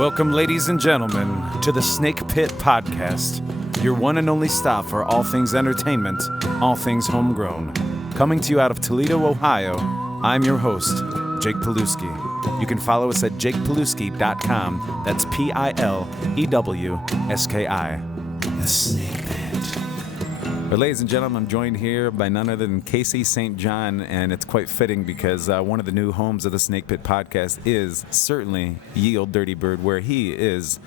Welcome, ladies and gentlemen, to the Snake Pit Podcast, your one and only stop for all things entertainment, all things homegrown. Coming to you out of Toledo, Ohio, I'm your host, Jake Pilewski. You can follow us at jakepilewski.com. That's Pilewski. The Snake Pit. But ladies and gentlemen, I'm joined here by none other than Casey St. John, and it's quite fitting because one of the new homes of the Snake Pit Podcast is certainly Ye Olde Dirty Bird, where he is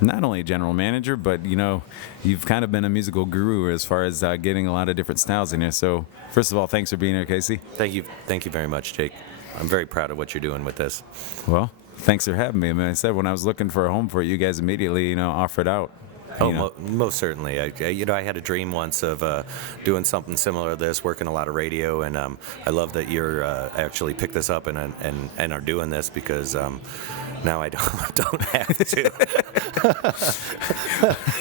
not only a general manager, but, you know, you've kind of been a musical guru as far as getting a lot of different styles in here. So, first of all, thanks for being here, Casey. Thank you very much, Jake. I'm very proud of what you're doing with this. Well, thanks for having me. I mean, I said when I was looking for a home for it, you guys immediately, offered out. Most certainly. I had a dream once of doing something similar to this, working a lot of radio, and I love that you're actually picked this up and are doing this because now I don't have to.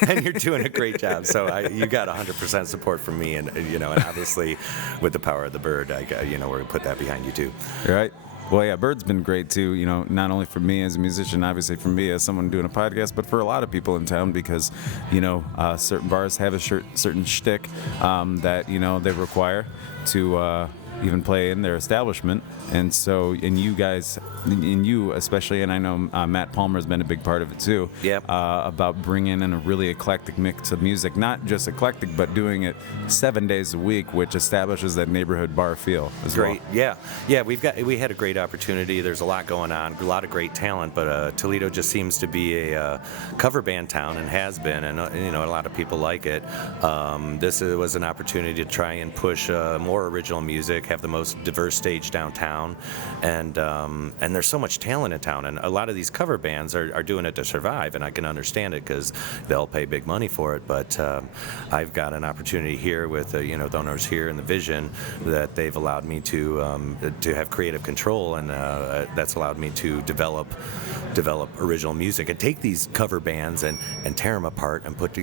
And you're doing a great job. So you got 100% support from me, and obviously with the power of the bird, we're gonna put that behind you too. Right. Well, yeah, Bird's been great too, not only for me as a musician, obviously for me as someone doing a podcast, but for a lot of people in town because, certain bars have a certain shtick that, they require to even play in their establishment. And so, you guys, you especially, and I know Matt Palmer's been a big part of it too, yep. About bringing in a really eclectic mix of music, not just eclectic, but doing it 7 days a week, which establishes that neighborhood bar feel as great. well. Yeah, we had a great opportunity. There's a lot going on, a lot of great talent, but Toledo just seems to be a cover band town and has been, and a lot of people like it. This was an opportunity to try and push more original music, have the most diverse stage downtown, and there's so much talent in town, and a lot of these cover bands are doing it to survive, and I can understand it because they'll pay big money for it, but I've got an opportunity here with the owners here and the vision that they've allowed me to have creative control, and that's allowed me to develop original music and take these cover bands and tear them apart and put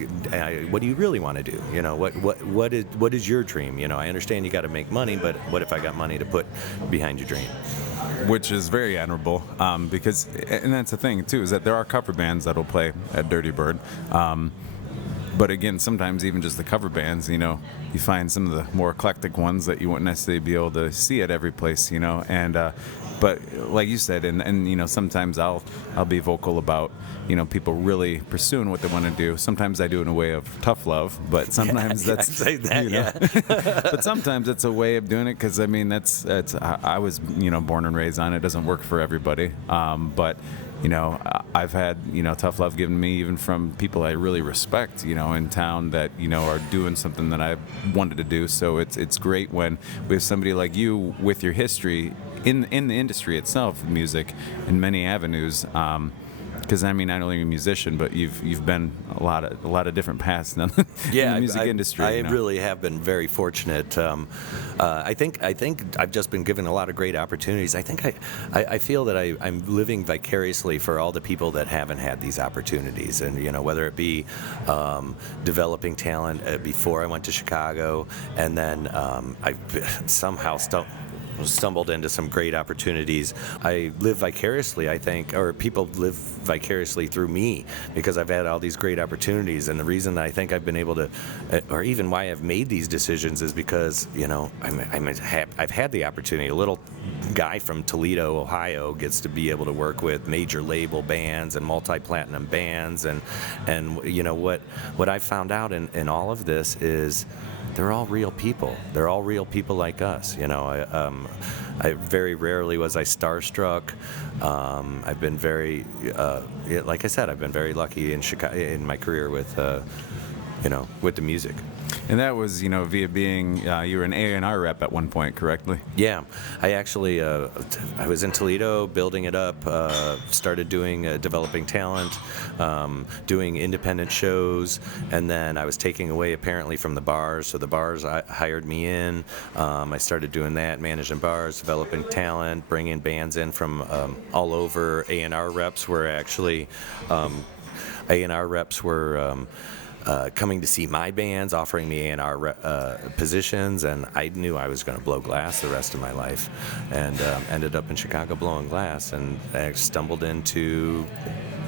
what do you really want to do? What is your dream? I understand you got to make money, but what if I got money to put behind your dream? Which is very admirable, because, and that's the thing too, is that there are cover bands that'll play at Dirty Bird. But again, sometimes even just the cover bands, you find some of the more eclectic ones that you wouldn't necessarily be able to see at every place, and but like you said, and sometimes I'll be vocal about people really pursuing what they want to do. Sometimes I do it in a way of tough love, but sometimes that's say that, but sometimes it's a way of doing it because that's I was born and raised on it. It doesn't work for everybody, but I've had tough love given me even from people I really respect in town that are doing something that I wanted to do. So it's great when we have somebody like you with your history in the industry itself, music, in many avenues. Because not only a musician, but you've been a lot of different paths in the music industry. I really have been very fortunate. I think I've just been given a lot of great opportunities. I feel that I'm living vicariously for all the people that haven't had these opportunities, and whether it be developing talent before I went to Chicago, and then I somehow stumbled into some great opportunities. I live vicariously, I think, or people live vicariously through me because I've had all these great opportunities. And the reason I think I've been able to, or even why I've made these decisions, is because I've had the opportunity. A little guy from Toledo, Ohio, gets to be able to work with major label bands and multi-platinum bands, and what I found out in all of this is they're all real people. They're all real people like us. I very rarely was I starstruck. I've been very, like I said, I've been very lucky in Chicago in my career with the music. And that was, via being, you were an A&R rep at one point, correctly? Yeah. I actually, I was in Toledo building it up, started doing, developing talent, doing independent shows, and then I was taking away apparently from the bars, so the bars hired me in. I started doing that, managing bars, developing talent, bringing bands in from all over. A&R reps were actually, coming to see my bands, offering me A&R positions, and I knew I was going to blow glass the rest of my life, and ended up in Chicago blowing glass, and I stumbled into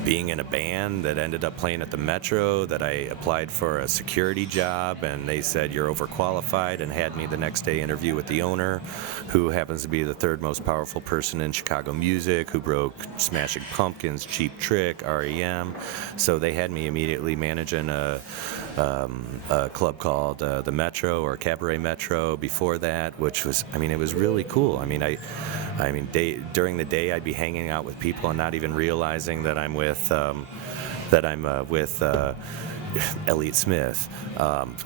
being in a band that ended up playing at the Metro, that I applied for a security job, and they said you're overqualified, and had me the next day interview with the owner, who happens to be the third most powerful person in Chicago music, who broke Smashing Pumpkins, Cheap Trick, REM. So they had me immediately managing a club called the Metro, or Cabaret Metro before that, which was, I mean, it was really cool. I mean, during the day I'd be hanging out with people and not even realizing that I'm with Elliott Smith,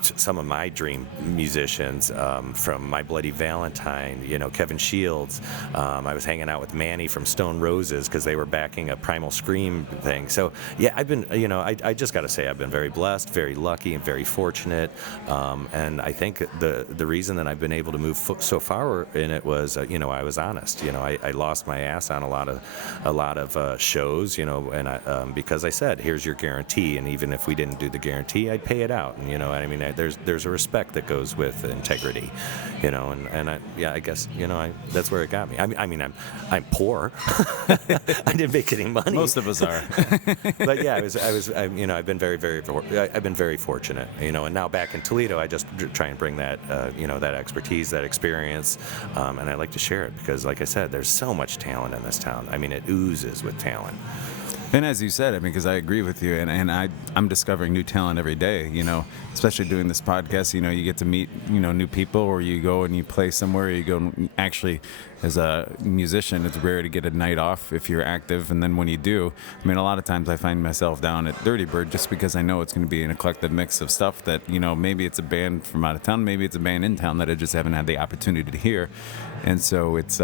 some of my dream musicians, from My Bloody Valentine, Kevin Shields. I was hanging out with Manny from Stone Roses because they were backing a Primal Scream thing. So yeah, I've been, I just got to say I've been very blessed, very lucky, and very fortunate. And I think the reason that I've been able to move so far in it was, I was honest. I lost my ass on a lot of shows, and because I said, here's your guarantee, and even if we didn't do the guarantee, I'd pay it out. And, there's a respect that goes with integrity, I guess, that's where it got me. I'm poor. I didn't make any money. Most of us are. But yeah, I've been very fortunate, and now back in Toledo, I just try and bring that, that expertise, that experience, and I like to share it because, like I said, there's so much talent in this town. It oozes with talent. And as you said, because I agree with you, and I'm discovering new talent every day, especially doing this podcast, you get to meet, new people, or you go and you play somewhere, you go, actually, as a musician, it's rare to get a night off if you're active, and then when you do, a lot of times I find myself down at Dirty Bird just because I know it's going to be an eclectic mix of stuff that, maybe it's a band from out of town, maybe it's a band in town that I just haven't had the opportunity to hear, and so it's,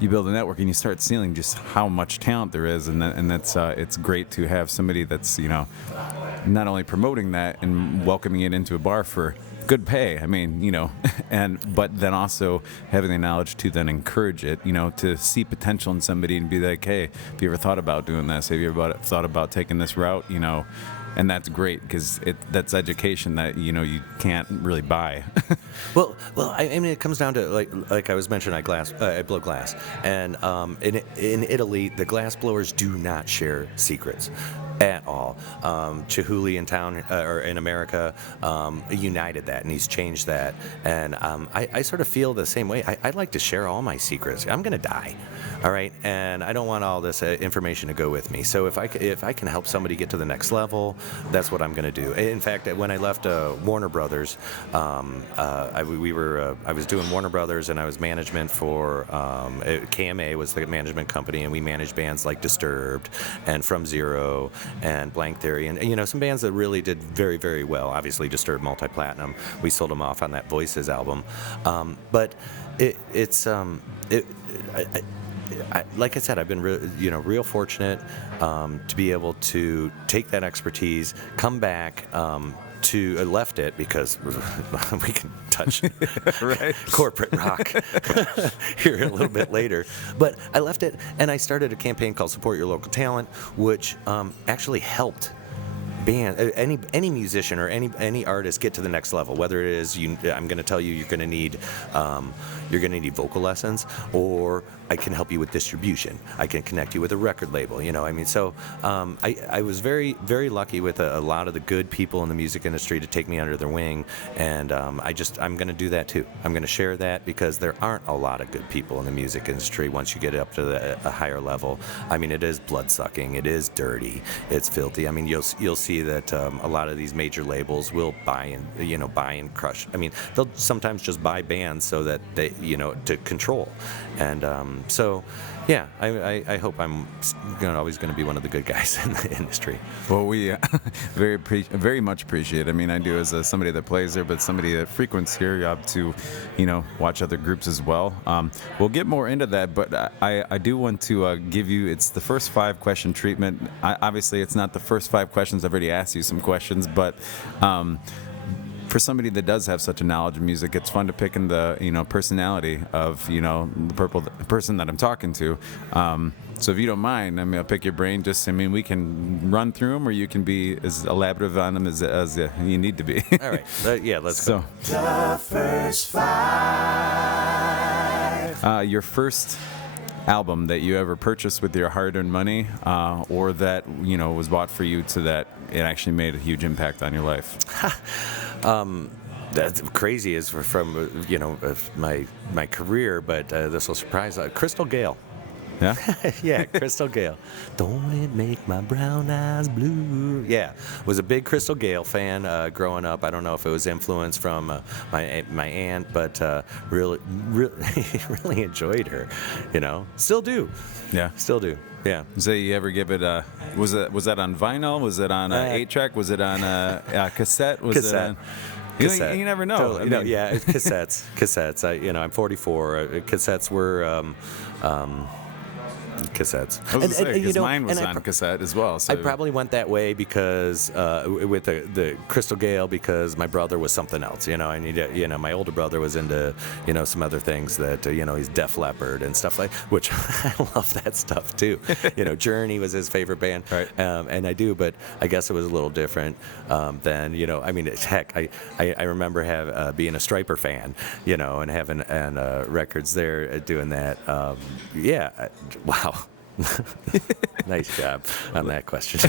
you build a network and you start seeing just how much talent there is, and that's it's great to have somebody that's not only promoting that and welcoming it into a bar for good pay. But then also having the knowledge to then encourage it, to see potential in somebody and be like, hey, have you ever thought about doing this? Have you ever thought about taking this route? And that's great because that's education that you can't really buy. Well, it comes down to like I was mentioning, I blow glass, and in Italy, the glass blowers do not share secrets at all. Chihuly in town, or in America, united that, and he's changed that. And I sort of feel the same way. I'd like to share all my secrets. I'm going to die, all right? And I don't want all this information to go with me. So if I can help somebody get to the next level, that's what I'm going to do. In fact, when I left Warner Brothers, I was doing Warner Brothers, and I was management for KMA was the management company, and we managed bands like Disturbed and From Zero and Blank Theory, and some bands that really did very, very well. Obviously, Disturbed multi-platinum. We sold them off on that Voices album, but like I said, I've been real fortunate to be able to take that expertise, come back. Left it because we can touch right. corporate rock here a little bit later. But I left it, and I started a campaign called Support Your Local Talent, which actually helped any musician or any artist get to the next level. Whether it is I'm going to tell you you're going to need vocal lessons, or I can help you with distribution. I can connect you with a record label. So I was very, very lucky with a lot of the good people in the music industry to take me under their wing, and I'm going to do that too. I'm going to share that because there aren't a lot of good people in the music industry once you get up to a higher level. It is blood-sucking. It is dirty. It's filthy. You'll see that a lot of these major labels will buy and crush. They'll sometimes just buy bands so that they, to control. And so, yeah, I hope I'm always going to be one of the good guys in the industry. Well, we very much appreciate it. I do as somebody that plays there, but somebody that frequents here, you have to, watch other groups as well. We'll get more into that, but I do want to give you, it's the first 5 question treatment. Obviously, it's not the first 5 questions. I've already asked you some questions, but for somebody that does have such a knowledge of music, it's fun to pick in the personality of the person that I'm talking to. So if you don't mind, I'll pick your brain. We can run through them, or you can be as elaborative on them as you need to be. All right. Yeah, let's go. The first 5. Your first album that you ever purchased with your hard-earned money, or that was bought for you so that it actually made a huge impact on your life? That's crazy is from my career, but this will surprise Crystal Gale. Yeah. Yeah, Crystal Gale. Don't it make my brown eyes blue? Yeah, was a big Crystal Gale fan growing up. I don't know if it was influence from my aunt, but really enjoyed her. Still do. Yeah. Still do. Yeah. So you ever give it a? Was that on vinyl? Was it on 8-track? Was it on cassette? Was Cassette. it on? Cassette. You never know. Totally. Yeah, it's cassettes. Cassettes. I'm 44. Cassettes were. Cassettes. I was going to say, because mine was on cassette as well. So. I probably went that way because with the Crystal Gale, because my brother was something else. I needed. My older brother was into some other things that he's Def Leppard and stuff like, which I love that stuff too. Journey was his favorite band, right? And I do, but I guess it was a little different than heck, I remember being a Striper fan, and having records there doing that. Wow. Nice job on that question.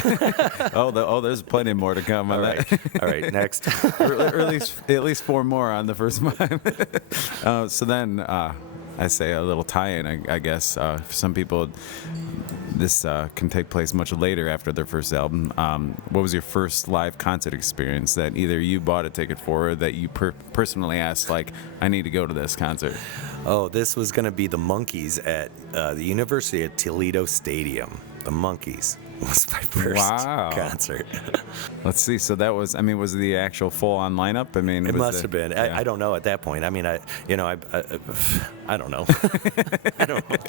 There's plenty more to come on that. All right, next. or at least 4 more on the first one. So then I say a little tie-in, I guess. For some people, this can take place much later after their first album. What was your first live concert experience that either you bought a ticket for or that you personally asked, like, I need to go to this concert? Oh, this was going to be the Monkees at the University of Toledo Stadium. The Monkees was my first concert. Let's see. So that was, was the actual full-on lineup? It must have been. Yeah. I don't know at that point. I don't know. I don't know.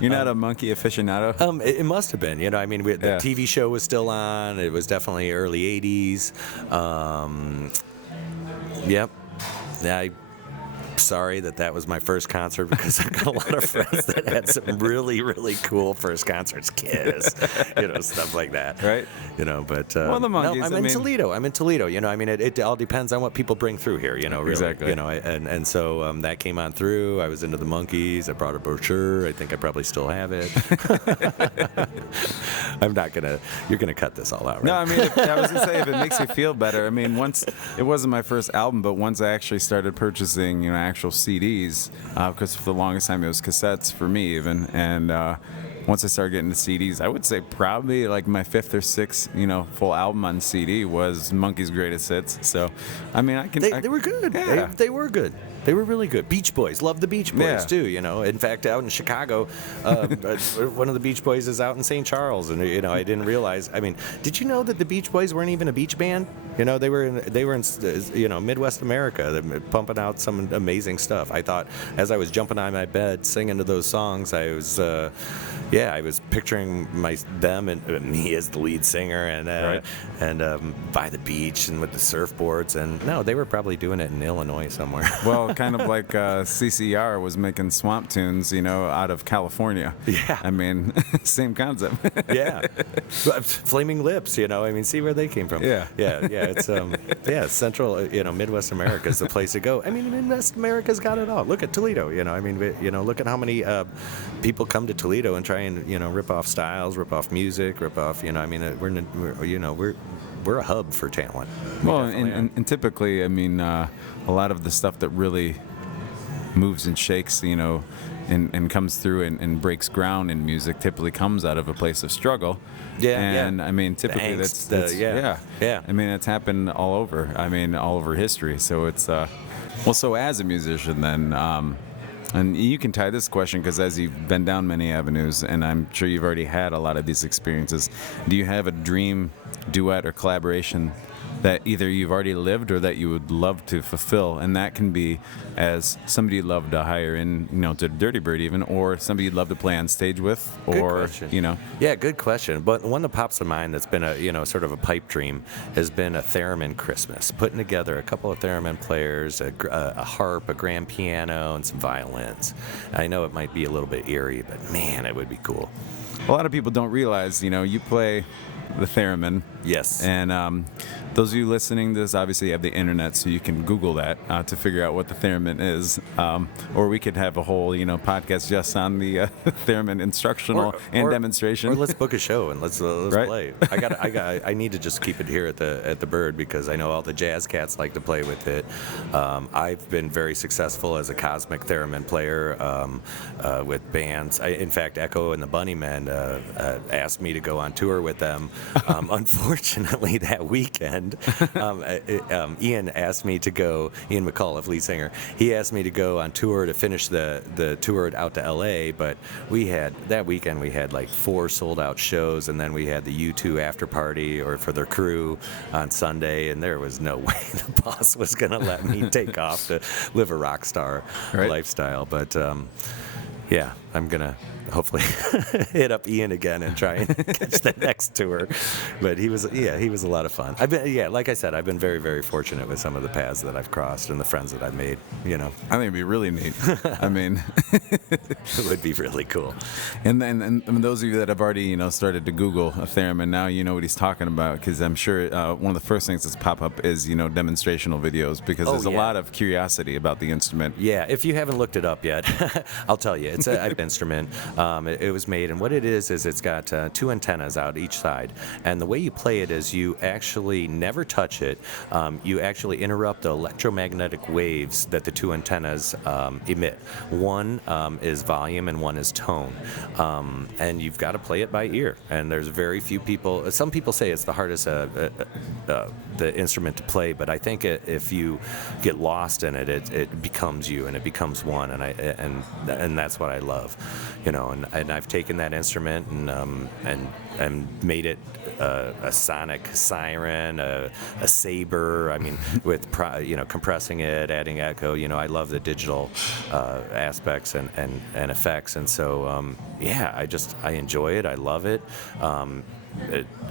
You're not a monkey aficionado? It must have been. The TV show was still on. It was definitely early 80s. Yep. Sorry that was my first concert, because I got a lot of friends that had some really, really cool first concerts. Kiss, stuff like that. Right. But the Monkees. No, I'm in Toledo. It all depends on what people bring through here. Really. Exactly. And so that came on through. I was into the Monkees. I brought a brochure. I think I probably still have it. I'm not gonna. You're gonna cut this all out, right? No, I was gonna say, if it makes you feel better. Once it wasn't my first album, but once I actually started purchasing, actual CDs, because for the longest time it was cassettes for me even, and once I started getting the CDs, I would say probably like my 5th or 6th, full album on CD was Monkees' Greatest Hits. So, They were good. Yeah. They were good. They were really good. Beach Boys. Loved the Beach Boys, too, In fact, out in Chicago, one of the Beach Boys is out in St. Charles, and, I didn't realize. Did you know that the Beach Boys weren't even a beach band? They were in Midwest America, pumping out some amazing stuff. I thought, as I was jumping on my bed singing to those songs, I was picturing them and me as the lead singer, and by the beach and with the surfboards. And no, they were probably doing it in Illinois somewhere. Well, kind of like CCR was making swamp tunes, out of California. Yeah. Same concept. Yeah. Flaming Lips, see where they came from. Yeah. Yeah. It's Central, Midwest America is the place to go. Midwest America's got it all. Look at Toledo. Look at how many people come to Toledo and try and rip off styles, rip off music, rip off. We're a hub for talent. Well, and typically, a lot of the stuff that really moves and shakes, and comes through and breaks ground in music typically comes out of a place of struggle. Yeah. And typically that's it's happened all over history. So it's so as a musician then, and you can tie this question, because as you've been down many avenues, and I'm sure you've already had a lot of these experiences, do you have a dream duet or collaboration that either you've already lived or that you would love to fulfill? And that can be as somebody you'd love to hire in, to Dirty Bird even, or somebody you'd love to play on stage with, good or, question. Yeah, good question. But one that pops to mind that's been a, sort of a pipe dream has been a theremin Christmas, putting together a couple of theremin players, a harp, a grand piano, and some violins. I know it might be a little bit eerie, but man, it would be cool. A lot of people don't realize, you play the theremin. Yes. And those of you listening to this obviously have the internet, so you can Google that to figure out what the theremin is. Or we could have a whole, podcast just on the theremin instructional and demonstration. Or let's book a show and let's Right. play. I need to just keep it here at the Bird because I know all the jazz cats like to play with it. I've been very successful as a cosmic theremin player with bands. In fact, Echo and the Bunnymen asked me to go on tour with them. Unfortunately, that weekend, Ian asked me to go. Ian McAuliffe, lead singer, he asked me to go on tour to finish the tour out to LA. But that weekend we had like 4 sold out shows, and then we had the U2 after party for their crew on Sunday, and there was no way the boss was going to let me take off to live a rock star lifestyle. But yeah, I'm going to hopefully hit up Ian again and try and catch the next tour. But he was a lot of fun. Like I said, I've been very, very fortunate with some of the paths that I've crossed and the friends that I've made, I think it'd be really neat. I mean, it would be really cool. And those of you that have already, started to Google a theremin, now you know what he's talking about, because I'm sure one of the first things that's pop up is, demonstrational videos, because there's a lot of curiosity about the instrument. Yeah, if you haven't looked it up yet, I'll tell you. It's an instrument. It was made, and what it is it's got 2 antennas out each side. And the way you play it is you actually never touch it. You actually interrupt the electromagnetic waves that the 2 antennas emit. One is volume and one is tone. And you've got to play it by ear. And there's very few people. Some people say it's the hardest the instrument to play, but I think if you get lost in it, it becomes you and it becomes one. And that's what I love, And I've taken that instrument and made it a sonic siren, a saber. I mean, with compressing it, adding echo. I love the digital aspects and effects, and so I enjoy it. I love it.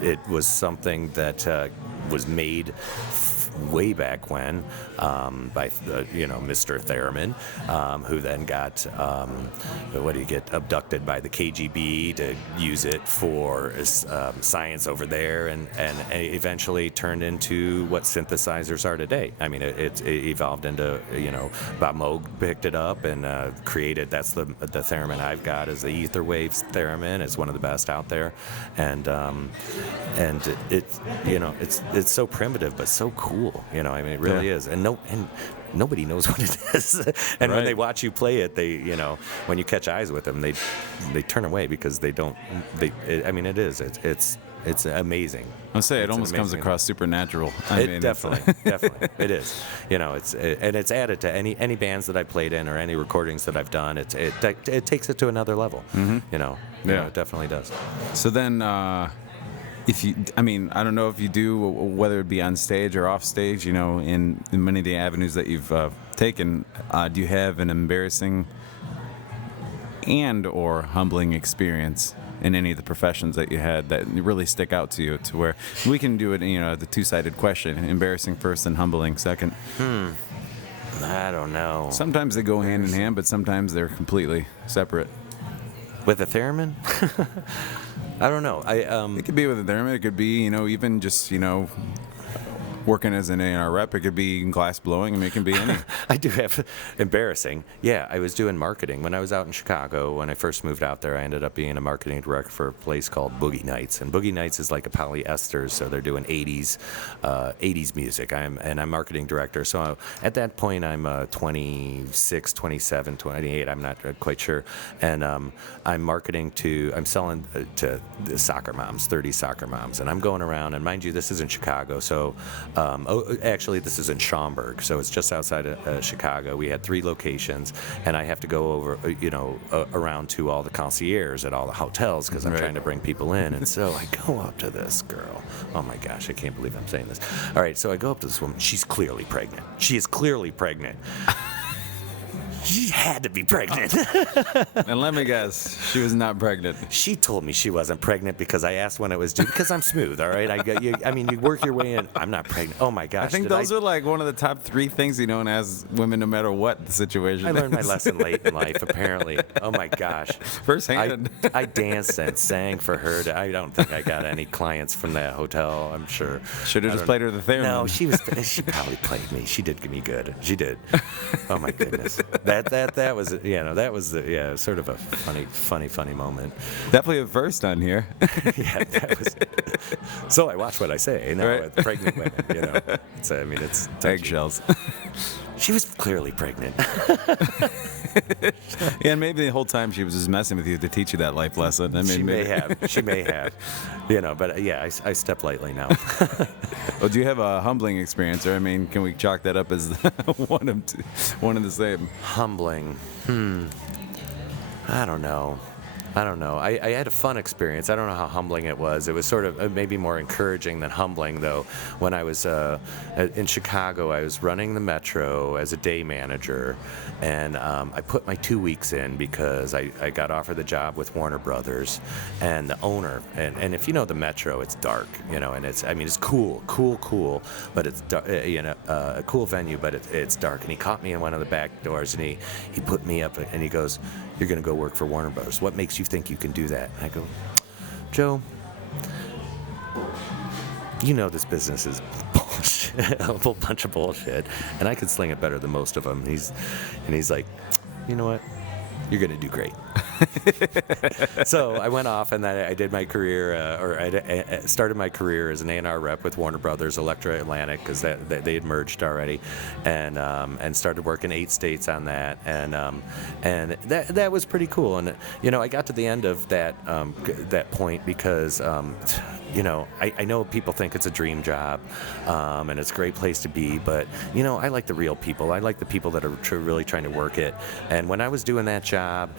It was something that was made way back when by Mr. Theremin, who then got abducted by the KGB to use it for science over there, and eventually turned into what synthesizers are today. I mean, it evolved into Bob Moog picked it up and created. That's the theremin I've got is the Ether Waves theremin. It's one of the best out there, and it's so primitive but so cool. I mean, it really is, and nobody knows what it is. And when they watch you play it, they, when you catch eyes with them, they turn away because they don't. It's amazing. I'll say it almost comes across supernatural. Definitely, it is. It's added to any bands that I played in or any recordings that I've done. It takes it to another level. Mm-hmm. It definitely does. So then. I don't know if you do, whether it be on stage or off stage, in many of the avenues that you've taken, do you have an embarrassing and or humbling experience in any of the professions that you had that really stick out to you, to where we can do it, the 2-sided question, embarrassing first and humbling second? I don't know. Sometimes they go hand in hand, but sometimes they're completely separate. With a theremin? I don't know. It could be with a theremin. It could be, even just, working as an A&R rep. It could be glass blowing. It can be any. I do have embarrassing. Yeah, I was doing marketing when I was out in Chicago. When I first moved out there, I ended up being a marketing director for a place called Boogie Nights. And Boogie Nights is like a polyester, so they're doing 80s music. I'm marketing director. So at that point, I'm 26, 27, 28. I'm not quite sure. And I'm selling to the soccer moms, 30 soccer moms. And I'm going around, and mind you, this is in Chicago. So actually, this is in Schaumburg, so it's just outside of Chicago. We had 3 locations, and I have to go over, around to all the concierges at all the hotels because I'm trying to bring people in. And so I go up to this girl. Oh my gosh, I can't believe I'm saying this. All right, so I go up to this woman. She's clearly pregnant. She is clearly pregnant. She had to be pregnant. And let me guess, she was not pregnant. She told me she wasn't pregnant because I asked when it was due. Because I'm smooth, all right? You work your way in. I'm not pregnant. Oh, my gosh. I think those are like one of the top 3 things you don't ask women no matter what the situation I is. learned my lesson late in life, apparently. Oh, my gosh. Firsthand. I danced and sang for her. I don't think I got any clients from that hotel, I'm sure. Should have just played her the theremin. No, she probably played me. She did give me good. She did. Oh, my goodness. That was, sort of a funny moment. Definitely a first on here. Yeah, that was. So I watch what I say. Now, Right. with pregnant women, it's touchy. Eggshells. She was clearly pregnant. Yeah, and maybe the whole time she was just messing with you to teach you that life lesson. I mean, She may have. But yeah, I step lightly now. Well, do you have a humbling experience, or I mean, can we chalk that up as one of the same? Humbling. I don't know. I had a fun experience. I don't know how humbling it was. It was sort of maybe more encouraging than humbling, though. When I was in Chicago, I was running the Metro as a day manager, and I put my 2 weeks in because I got offered the job with Warner Brothers, and the owner, and if you know the Metro, it's dark, and it's cool, but it's a cool venue, but it's dark. And he caught me in one of the back doors, and he put me up, and he goes, "You're going to go work for Warner Brothers. What makes you think you can do that?" And I go, "Joe, this business is bullshit, a whole bunch of bullshit, and I can sling it better than most of them." He's like, "You know what? You're going to do great." So I went off, and I did my career, I started my career as an A&R rep with Warner Brothers, Electra Atlantic, because they had merged already, and started working 8 states on that, and that was pretty cool. And I got to the end of that point because I know people think it's a dream job, and it's a great place to be, but I like the real people. I like the people that are really trying to work it. And when I was doing that job,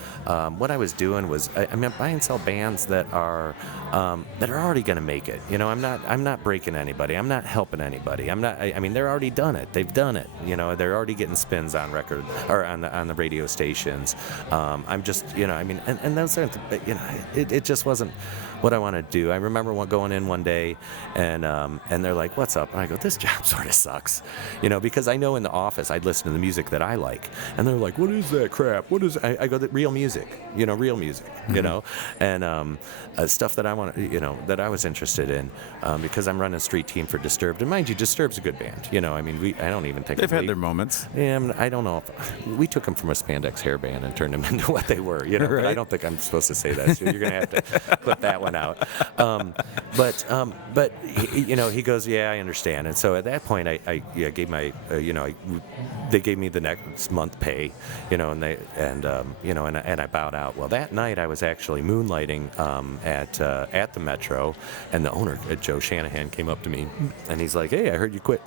what I was doing was I buy and sell bands that are already going to make it. I'm not breaking anybody. I'm not helping anybody. They're already done it. They've done it. They're already getting spins on record or on the radio stations. I'm just, and those aren't, it just wasn't what I want to do. I remember going in one day, and they're like, "What's up?" And I go, "This job sort of sucks," because I know in the office I'd listen to the music that I like, and they're like, "What is that crap? What is?" I go, "Real music, real music, and stuff that I want, that I was interested in, because I'm running a street team for Disturbed, and mind you, Disturbed's a good band, I don't even think They've had their moments. Yeah, I don't know if we took them from a spandex hair band and turned them into what they were, Right. But I don't think I'm supposed to say that, so you're gonna have to clip that one out. But he goes, "Yeah, I understand." And so at that point, I gave my, they gave me the next month pay, and I bowed out. Well, that night I was actually moonlighting at the Metro, and the owner, Joe Shanahan, came up to me, and he's like, "Hey, I heard you quit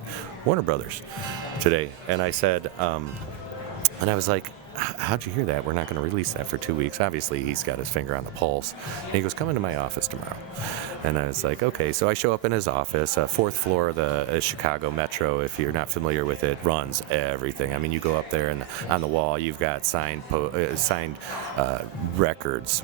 Warner Brothers today." And I said, and I was like, "How'd you hear that? We're not going to release that for 2 weeks." Obviously, he's got his finger on the pulse. And he goes, "Come into my office tomorrow." And I was like, "Okay." So I show up in his office, 4th floor of the Chicago Metro. If you're not familiar with it, runs everything. You go up there, and on the wall, you've got signed records,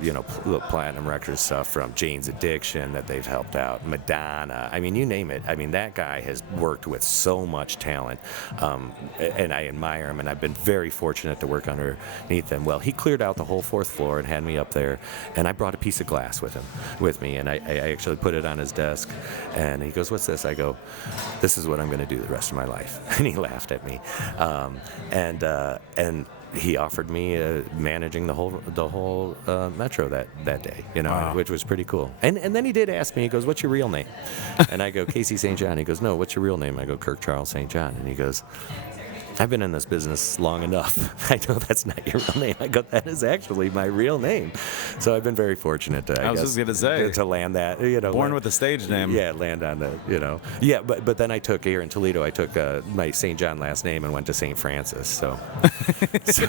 platinum record stuff from Jane's Addiction that they've helped out, Madonna. You name it. That guy has worked with so much talent, and I admire him, and I've been very fortunate to work underneath him. Well, he cleared out the whole 4th floor and had me up there, and I brought a piece of glass with me, and I actually put it on his desk, and he goes, "What's this?" I go, "This is what I'm going to do the rest of my life." And he laughed at me, and he offered me managing the whole Metro that day, Wow. which was pretty cool. And then he did ask me, he goes, "What's your real name?" And I go, "Casey St. John." He goes, "No, what's your real name?" I go, "Kirk Charles St. John." And he goes, "I've been in this business long enough. I know that's not your real name." I go, "That is actually my real name." So I've been very fortunate to, I was just gonna say, to land that, born with a stage name. Yeah, land on the, Yeah, but then I took, here in Toledo, I took my St. John last name and went to St. Francis. So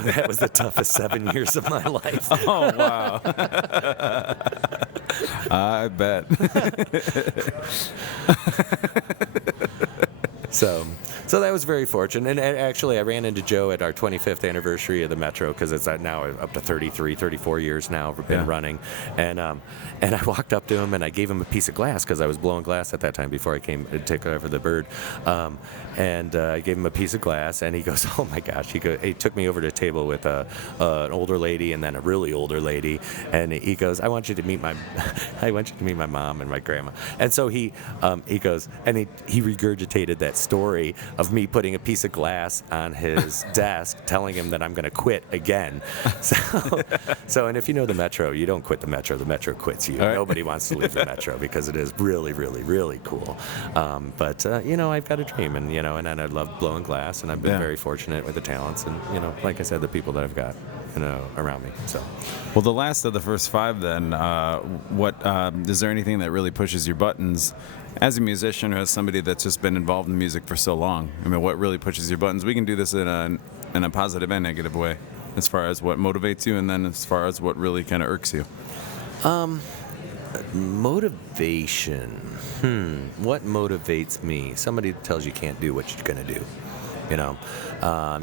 that was the toughest 7 years of my life. Oh, wow. I bet. So that was very fortunate. And actually, I ran into Joe at our 25th anniversary of the Metro, because it's now up to 33, 34 years now we've been running. And I walked up to him and I gave him a piece of glass, because I was blowing glass at that time before I came to take over the Bird. And I gave him a piece of glass, and he goes, "Oh my gosh!" He took me over to a table with an older lady and then a really older lady, and he goes, "I want you to meet my mom and my grandma." And so he goes, and he regurgitated that story of me putting a piece of glass on his desk, telling him that I'm going to quit again. So, and if you know the Metro, you don't quit the Metro. The Metro quits you. Right. Nobody wants to leave the Metro, because it is really, really, really cool. But I've got a dream, and and I love blowing glass, and I've been very fortunate with the talents, and like I said, the people that I've got around me. So, well, the last of the first five, then, what is there anything that really pushes your buttons as a musician or as somebody that's just been involved in music for so long? I mean, what really pushes your buttons? We can do this in a positive and negative way, as far as what motivates you, and then as far as what really kind of irks you. Motivation. What motivates me? Somebody tells you can't do what you're going to do.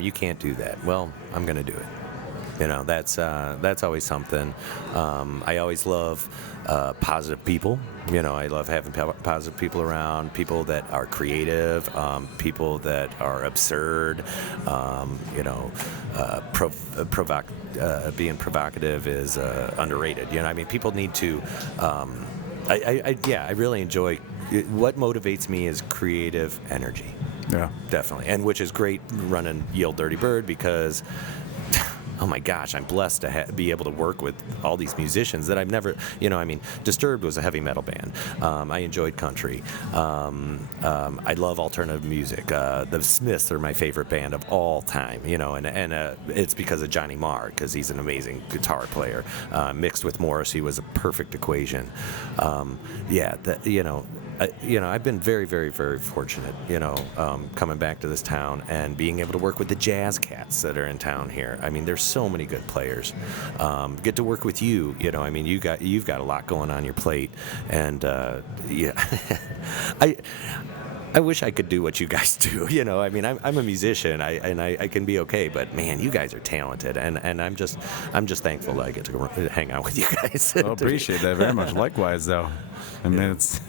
You can't do that. Well, I'm going to do it. That's always something. I always love positive people. I love having positive people around, people that are creative, people that are absurd. Being provocative is underrated. People need to. I really enjoy. What motivates me is creative energy. Yeah, definitely, and which is great running Yield Dirty Bird, because oh my gosh, I'm blessed to be able to work with all these musicians that I've never, Disturbed was a heavy metal band. I enjoyed country. I love alternative music. The Smiths are my favorite band of all time, and it's because of Johnny Marr, because he's an amazing guitar player. Mixed with Morrissey was a perfect equation. I've been very, very, very fortunate, coming back to this town and being able to work with the jazz cats that are in town here. There's so many good players. Get to work with you, you've got a lot going on your plate, and I wish I could do what you guys do. I'm a musician, I can be okay, but man, you guys are talented, and I'm just thankful that I get to hang out with you guys. Well, appreciate that very much. Likewise, though. It's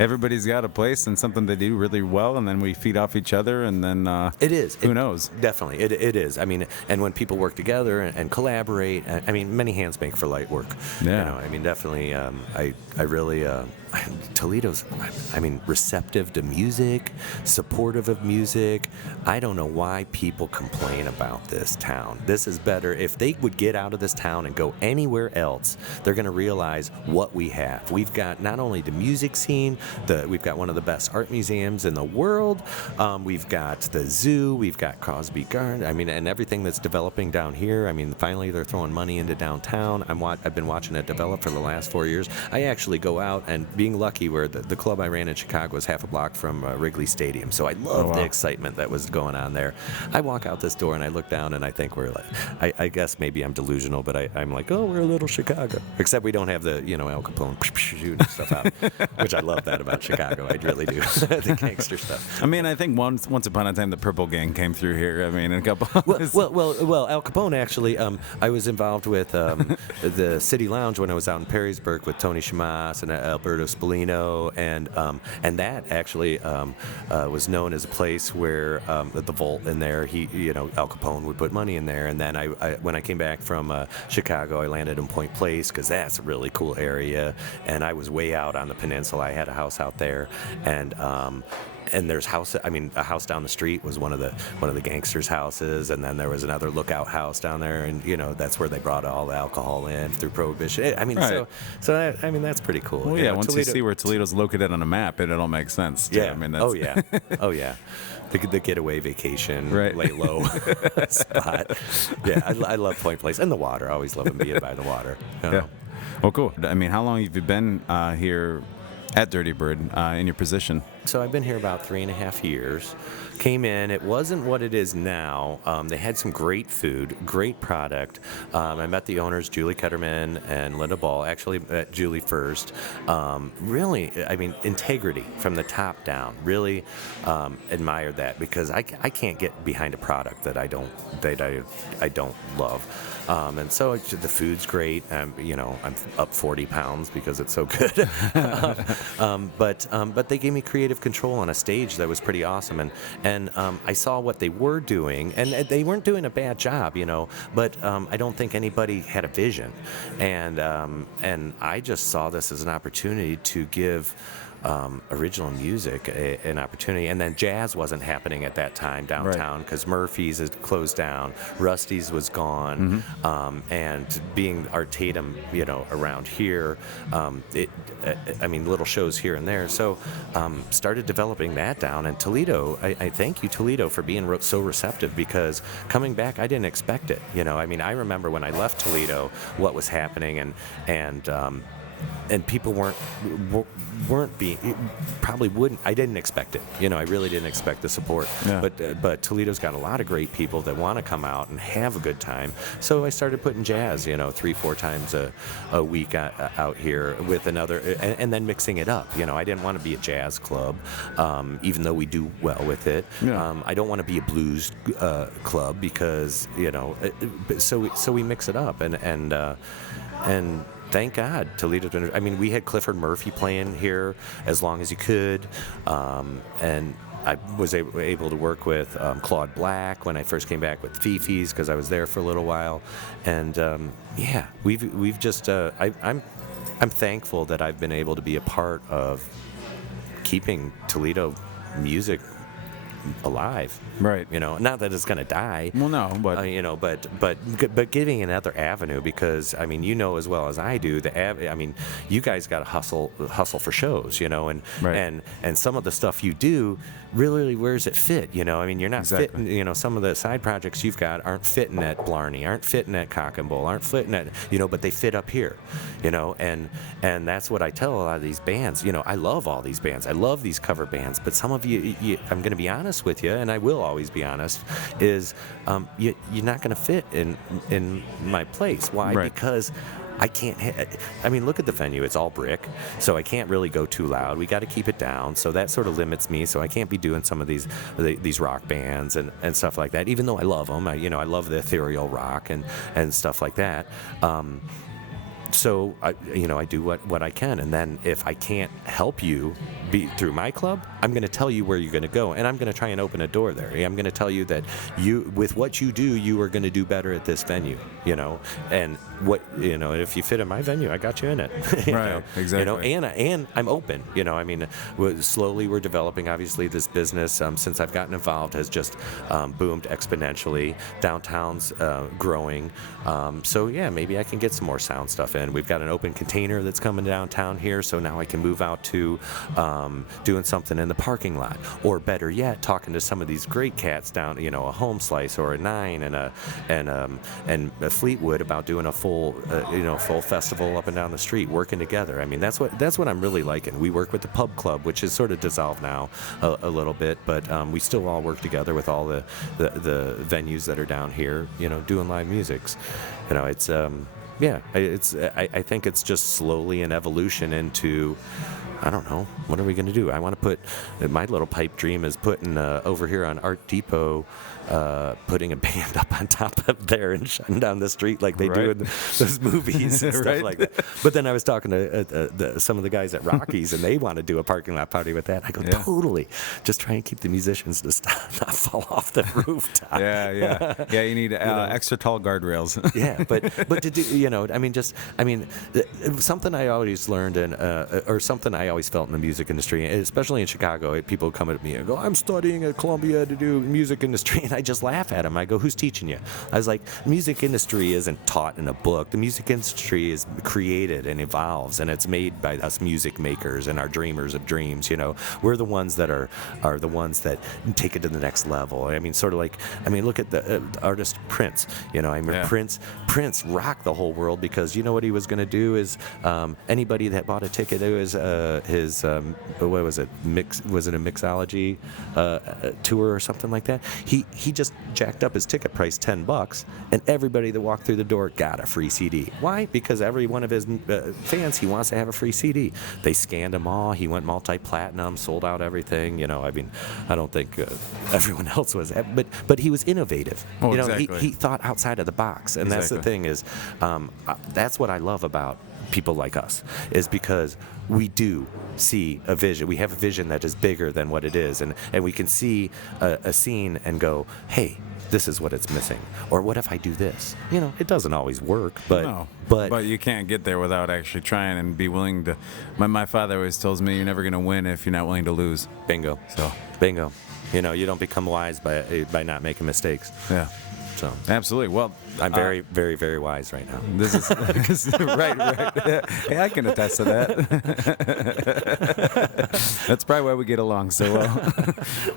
everybody's got a place and something they do really well, and then we feed off each other, and then who knows? Definitely, it is. And when people work together and collaborate, many hands make for light work. Yeah. Definitely. I really. Toledo's, receptive to music, supportive of music. I don't know why people complain about this town. This is better. If they would get out of this town and go anywhere else, they're going to realize what we have. We've got not only the music scene, we've got one of the best art museums in the world. We've got the zoo. We've got Crosby Garden. And everything that's developing down here. Finally they're throwing money into downtown. I've been watching it develop for the last 4 years. I actually go out, and being lucky, where the club I ran in Chicago was half a block from Wrigley Stadium, so I love the excitement that was going on there. I walk out this door and I look down and I think we're like, I guess maybe I'm delusional, but I'm like, oh, we're a little Chicago, except we don't have the Al Capone shooting stuff out, which I love that about Chicago. I really do. The gangster stuff. I think once upon a time the Purple Gang came through here. A couple. Well, Al Capone actually. I was involved with the City Lounge when I was out in Perrysburg with Tony Shamas and Alberto Spallino, and that actually was known as a place where the vault in there, Al Capone would put money in there. And then I when I came back from Chicago, I landed in Point Place, because that's a really cool area, and I was way out on the peninsula. I had a house out there, and there's a house down the street was one of the gangsters' houses, and then there was another lookout house down there, and that's where they brought all the alcohol in through Prohibition. Right. That's pretty cool. Well, yeah, once you see where Toledo's located on a map, it all makes sense. Too. Yeah. That's... Oh yeah. The getaway vacation, right. Lay low spot. Yeah, I love Point Place, and the water. I always love being by the water. Yeah. Well, cool. How long have you been here at Dirty Bird in your position? So I've been here about 3.5 years. Came in, it wasn't what it is now. They had some great food, great product. I met the owners, Julie Ketterman and Linda Ball. Actually met Julie first. Really, I mean, integrity from the top down. Really admired that, because I can't get behind a product that I don't love. And so the food's great. You know, I'm up 40 pounds because it's so good. But they gave me creative control on a stage that was pretty awesome. And I saw what they were doing, and they weren't doing a bad job, you know. But I don't think anybody had a vision, and I just saw this as an opportunity to give original music an opportunity. And then jazz wasn't happening at that time downtown, because Murphy's had closed down, Rusty's was gone, and being Art Tatum, you know, around here, I mean, little shows here and there. So started developing that down. And Toledo, I thank you, Toledo, for being so receptive, because coming back, I didn't expect it. You know, I mean, I remember when I left Toledo, what was happening, and people weren't being, probably wouldn't. I didn't expect it. You know, I really didn't expect the support. Yeah. But Toledo's got a lot of great people that want to come out and have a good time. So I started putting jazz, you know, 3-4 times a week out here with another, and then mixing it up. You know, I didn't want to be a jazz club, even though we do well with it. Yeah. I don't want to be a blues club, because, you know, so we mix it up, and thank God, Toledo. I mean, we had Clifford Murphy playing here as long as he could, and I was able to work with Claude Black when I first came back with Fifi's, because I was there for a little while, and yeah, we've just I'm thankful that I've been able to be a part of keeping Toledo music alive, right? You know, not that it's going to die. Well, no, but you know, but giving another avenue, because I mean, you know as well as I do, I mean, you guys got to hustle for shows, you know, and right. and some of the stuff you do, really, where does it fit? You know, I mean, you're not fitting. You know, some of the side projects you've got aren't fitting at Blarney, aren't fitting at Cock and Bull, aren't fitting at, you know, but they fit up here, you know, and that's what I tell a lot of these bands. You know, I love all these bands, I love these cover bands, but some of you I'm going to be honest with you, and I will always be honest, is you're not going to fit in my place. Why? Right. Because I can't. I mean, look at the venue. It's all brick, so I can't really go too loud. We got to keep it down, so that sort of limits me. So I can't be doing some of these rock bands and stuff like that. Even though I love them, I love the ethereal rock and stuff like that. So I do what I can, and then if I can't help you be through my club, I'm going to tell you where you're going to go, and I'm going to try and open a door there. I'm going to tell you that with what you do, you are going to do better at this venue, you know, and if you fit in my venue, I got you in it. Right, know? Exactly. You know, and I'm open. You know, I mean, slowly we're developing. Obviously, this business since I've gotten involved has just boomed exponentially. Downtown's growing, so yeah, maybe I can get some more sound stuff in. We've got an open container that's coming downtown here, so now I can move out to doing something in the parking lot, or better yet, talking to some of these great cats down, you know, a Home Slice or a Nine and a Fleetwood about doing a full festival up and down the street, working together. I mean, that's what I'm really liking. We work with the Pub Club, which is sort of dissolved now a little bit, but we still all work together with all the venues that are down here, you know, doing live musics. You know, it's yeah, I think it's just slowly an evolution into, I don't know, what are we going to do? I want to put, my little pipe dream is putting over here on Art Depot, putting a band up on top of there and shutting down the street like they do in those movies and stuff like that. But then I was talking to some of the guys at Rockies, and they want to do a parking lot party with that. I go, totally. Just try and keep the musicians to not fall off the rooftop. Yeah. You need extra tall guardrails. Yeah, but to do, you know, something I always learned or something I always felt in the music industry, especially in Chicago, people come at me and go, I'm studying at Columbia to do music industry, and I just laugh at them. I go, who's teaching you? I was like, music industry isn't taught in a book. The music industry is created and evolves, and it's made by us music makers and our dreamers of dreams. You know, we're the ones that are the ones that take it to the next level. I mean, sort of like, look at the artist Prince. You know, Prince rocked the whole world, because you know what he was going to do is anybody that bought a ticket to what was it, was it a mixology tour or something like that? He just jacked up his ticket price $10, and everybody that walked through the door got a free CD. Why? Because every one of his fans, he wants to have a free CD. They scanned them all. He went multi-platinum, sold out everything. You know, I mean, I don't think everyone else was, but he was innovative. Oh, you know, exactly. he thought outside of the box, and that's the thing is, that's what I love about people like us, is because we do see a vision. We have a vision that is bigger than what it is, and we can see a scene and go, hey, this is what it's missing, or what if I do this? You know, it doesn't always work, but No, but you can't get there without actually trying and be willing to. My father always tells me you're never going to win if you're not willing to lose. bingo. So Bingo. You know, you don't become wise by not making mistakes. yeah, So absolutely. Well, I'm very, very, very wise right now. this is right. Hey, I can attest to that. That's probably why we get along so well.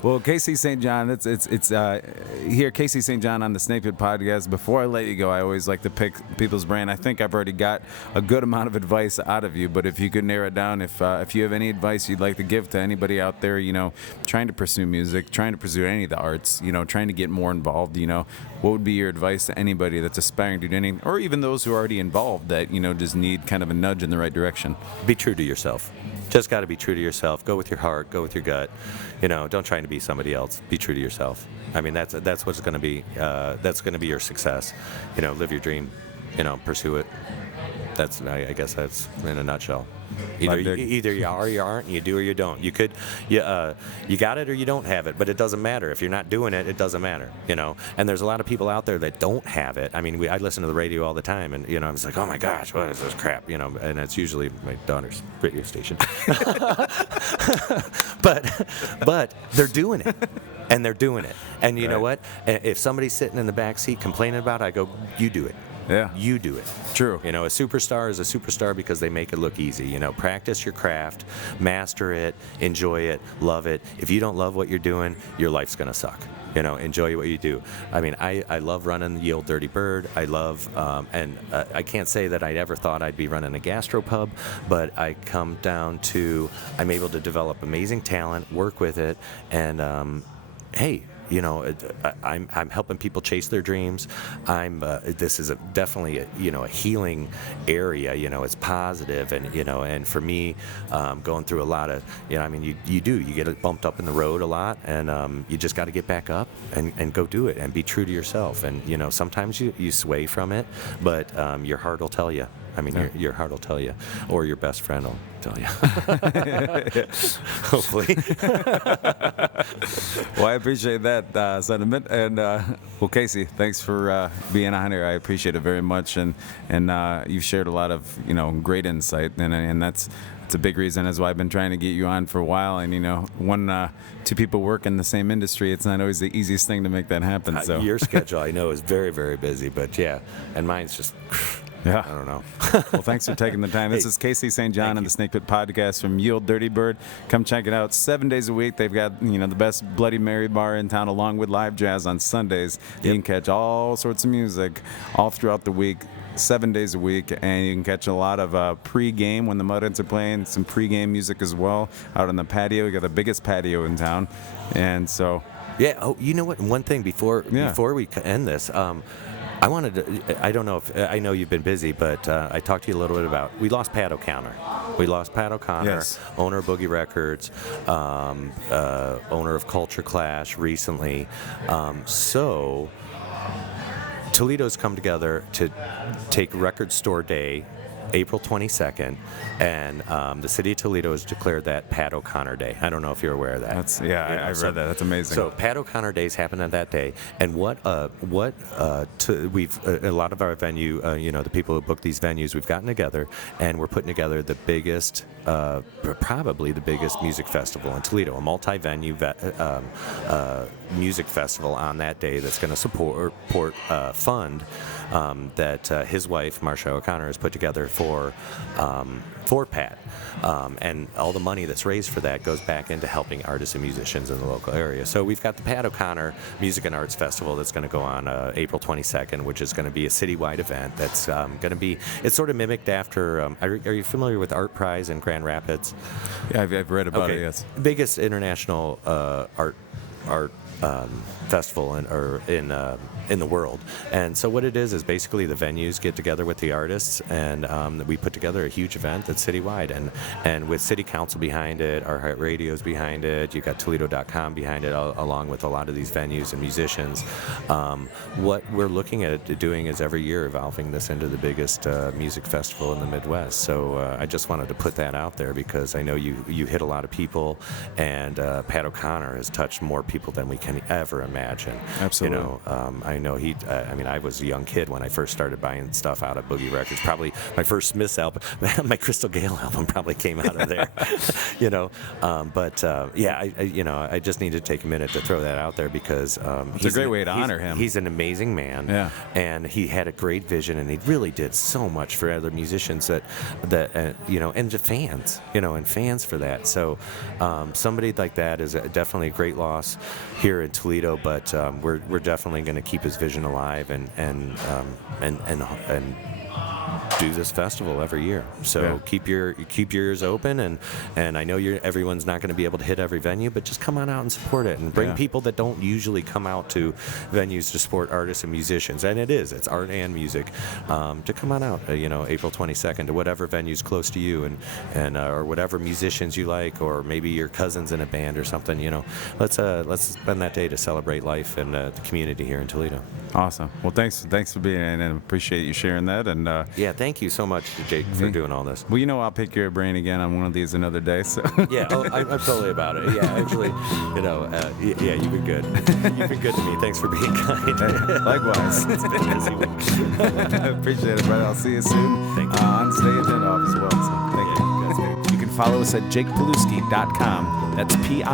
Well, Casey St. John, it's here, Casey St. John on the Snake Pit Podcast. Before I let you go, I always like to pick people's brain. I think I've already got a good amount of advice out of you, but if you could narrow it down, if you have any advice you'd like to give to anybody out there, you know, trying to pursue music, trying to pursue any of the arts, you know, trying to get more involved, you know, what would be your advice to anybody that's aspiring to do anything, or even those who are already involved that, you know, just need kind of a nudge in the right direction? Be true to yourself. Just got to be true to yourself. Go with your heart. Go with your gut. You know, don't try to be somebody else. Be true to yourself. I mean, that's what's going to be. That's going to be your success. You know, live your dream. You know, pursue it. I guess that's in a nutshell. Either you are or you aren't, and you do or you don't. You got it or you don't have it, but it doesn't matter. If you're not doing it, it doesn't matter, you know. And there's a lot of people out there that don't have it. I mean, I listen to the radio all the time, and, you know, I'm just like, oh my gosh, what is this crap, you know, and it's usually my daughter's radio station. but they're doing it. And they're doing it. And you know what? If somebody's sitting in the back seat complaining about it, I go, you do it. Yeah. You do it. True. You know, a superstar is a superstar because they make it look easy. You know, practice your craft, master it, enjoy it, love it. If you don't love what you're doing, your life's going to suck. You know, enjoy what you do. I mean, I love running the Old Dirty Bird. I love, I can't say that I ever thought I'd be running a gastropub, but I come down to, I'm able to develop amazing talent, work with it, and, hey, you know, I'm helping people chase their dreams. This is definitely a healing area. You know, it's positive, and you know, and for me, going through a lot of, you know, I mean, you get bumped up in the road a lot, and you just got to get back up and go do it and be true to yourself. And you know, sometimes you sway from it, but your heart will tell you. I mean, your heart will tell you, or your best friend will tell you. Hopefully. Well, I appreciate that sentiment. And, well, Casey, thanks for being on here. I appreciate it very much. And you've shared a lot of, you know, great insight. And that's a big reason as why I've been trying to get you on for a while. And, you know, two people work in the same industry, it's not always the easiest thing to make that happen. So your schedule, I know, is very, very busy. But, yeah, and mine's just... Yeah. I don't know. Well, thanks for taking the time. This is Casey St. John on the Snake Pit Podcast from Ye Olde Dirty Bird. Come check it out 7 days a week. They've got, you know, the best Bloody Mary bar in town, along with live jazz on Sundays. You can catch all sorts of music all throughout the week, 7 days a week, and you can catch a lot of pre-game when the Mudhens are playing, some pre-game music as well out on the patio. We got the biggest patio in town, and so. Yeah. Oh, you know what? One thing before we end this. I wanted to, I don't know if, I know you've been busy, but I talked to you a little bit about, we lost Pat O'Connor. Yes. Owner of Boogie Records, owner of Culture Clash recently. So Toledo's come together to take Record Store Day, April 22nd, and the city of Toledo has declared that Pat O'Connor Day. I don't know if you're aware of that. I've read that. That's amazing. So Pat O'Connor Days happen on that day, and we've a lot of our venue, you know, the people who book these venues, we've gotten together, and we're putting together the biggest, probably the biggest music festival in Toledo, a multi-venue music festival on that day that's going to fund that his wife, Marcia O'Connor, has put together for Pat. And all the money that's raised for that goes back into helping artists and musicians in the local area. So we've got the Pat O'Connor Music and Arts Festival that's going to go on April 22nd, which is going to be a citywide event that's going to be, it's sort of mimicked after, are you familiar with Art Prize in Grand Rapids? Yeah, I've read about it, yes. Biggest international art festival in the world. And so what it is basically the venues get together with the artists, and we put together a huge event that's citywide, and with city council behind it, our Heart Radio's behind it, you got Toledo.com behind it, along with a lot of these venues and musicians. What we're looking at doing is every year evolving this into the biggest music festival in the Midwest. So I just wanted to put that out there because I know you hit a lot of people, and Pat O'Connor has touched more people than we can ever imagine. Absolutely. You know, I know I was a young kid when I first started buying stuff out of Boogie Records. Probably my first Smiths album, my Crystal Gale album probably came out of there. You know, I just need to take a minute to throw that out there because it's a great way to honor him. He's an amazing man. Yeah. And he had a great vision, and he really did so much for other musicians that and to fans, and fans for that. So somebody like that is definitely a great loss here in Toledo, but we're definitely going to keep his vision alive and do this festival every year. So keep your ears open, and I know everyone's not going to be able to hit every venue, but just come on out and support it and bring people that don't usually come out to venues to support artists and musicians. And it's art and music, to come on out, April 22nd to whatever venue's close to you and or whatever musicians you like, or maybe your cousin's in a band or something. Let's spend that day to celebrate life and the community here in Toledo. Awesome. Well, thanks for being in, and appreciate you sharing that. And thank you so much, Jake, for doing all this. Well, I'll pick your brain again on one of these another day. So yeah, I'm totally about it. Yeah, actually, you've been good. You've been good to me. Thanks for being kind. Hey, likewise. It's been a busy week. Appreciate it, brother. I'll see you soon. Thank you. On stage and off as well. So thank you. You can follow us at jakepilewski.com. That's Pilewski.